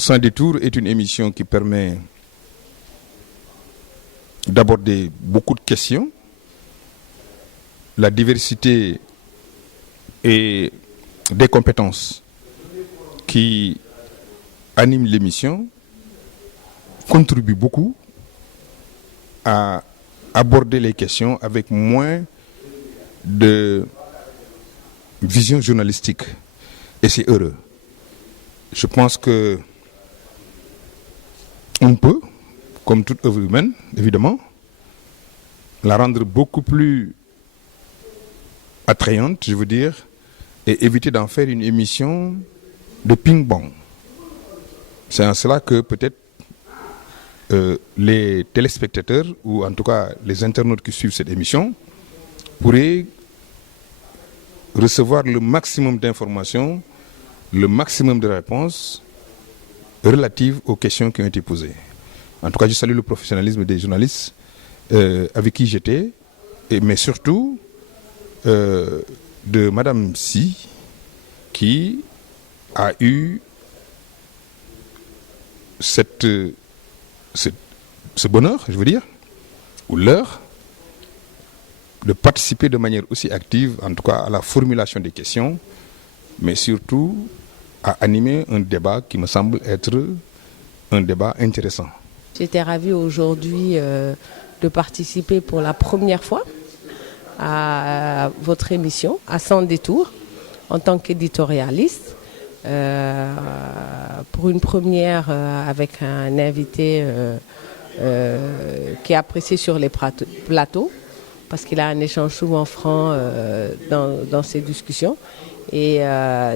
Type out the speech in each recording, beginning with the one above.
Sans détour est une émission qui permet d'aborder beaucoup de questions. La diversité et des compétences qui animent l'émission contribuent beaucoup à aborder les questions avec moins de vision journalistique. Et c'est heureux. Je pense que on peut, comme toute œuvre humaine, évidemment, la rendre beaucoup plus attrayante, je veux dire, et éviter d'en faire une émission de ping-pong. C'est en cela que peut-être les téléspectateurs, ou en tout cas les internautes qui suivent cette émission, pourraient recevoir le maximum d'informations, le maximum de réponses relatives aux questions qui ont été posées. En tout cas, je salue le professionnalisme des journalistes avec qui j'étais, mais surtout de Madame Si, qui a eu ce bonheur, je veux dire, ou l'heure, de participer de manière aussi active, en tout cas à la formulation des questions, mais surtout à animer un débat qui me semble être un débat intéressant. J'étais ravie aujourd'hui de participer pour la première fois à votre émission, à Sans Détour, en tant qu'éditorialiste. Pour une première avec un invité qui est apprécié sur les plateaux, parce qu'il a un échange souvent franc dans ces discussions. Et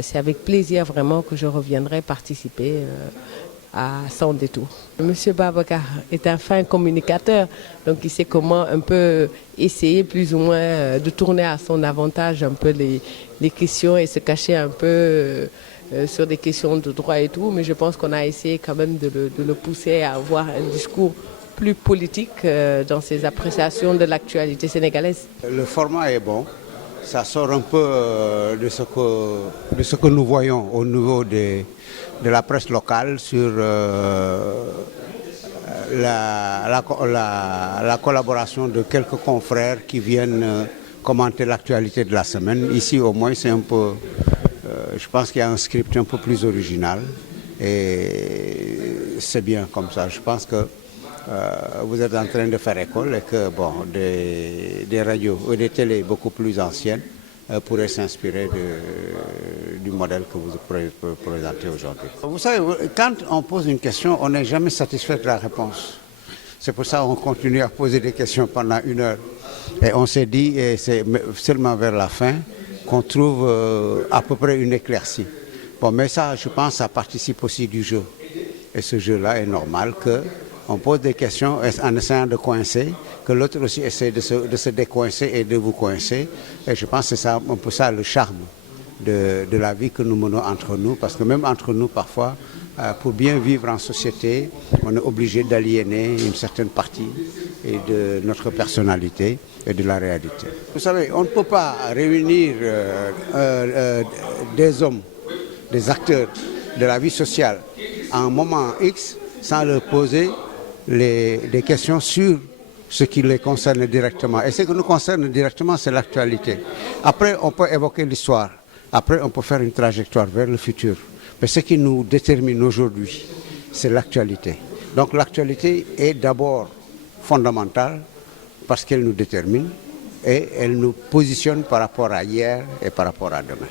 c'est avec plaisir vraiment que je reviendrai participer à Sans Détour. Monsieur Babacar est un fin communicateur, donc il sait comment un peu essayer plus ou moins de tourner à son avantage un peu les questions et se cacher un peu sur des questions de droit et tout, mais je pense qu'on a essayé quand même de le pousser à avoir un discours plus politique dans ses appréciations de l'actualité sénégalaise. Le format est bon, ça sort un peu de ce que nous voyons au niveau de la presse locale sur la collaboration de quelques confrères qui viennent commenter l'actualité de la semaine. Ici au moins c'est un peu, je pense qu'il y a un script un peu plus original et c'est bien comme ça. Je pense que vous êtes en train de faire école et que bon, des radios ou des télés beaucoup plus anciennes pourraient s'inspirer du modèle que vous présentez aujourd'hui. Vous savez, quand on pose une question, on n'est jamais satisfait de la réponse. C'est pour ça qu'on continue à poser des questions pendant 1 heure. Et on s'est dit, et c'est seulement vers la fin, qu'on trouve à peu près une éclaircie. Bon, mais ça, je pense, ça participe aussi du jeu. Et ce jeu-là est normal qu'on pose des questions en essayant de coincer, que l'autre aussi essaie de se décoincer et de vous coincer. Et je pense que c'est un peu ça le charme de la vie que nous menons entre nous, parce que même entre nous, parfois, pour bien vivre en société, on est obligé d'aliéner une certaine partie et de notre personnalité et de la réalité. Vous savez, on ne peut pas réunir des hommes, des acteurs de la vie sociale à un moment X sans leur poser des questions sur ce qui les concerne directement. Et ce qui nous concerne directement, c'est l'actualité. Après, on peut évoquer l'histoire. Après, on peut faire une trajectoire vers le futur. Mais ce qui nous détermine aujourd'hui, c'est l'actualité. Donc l'actualité est d'abord fondamentale parce qu'elle nous détermine et elle nous positionne par rapport à hier et par rapport à demain.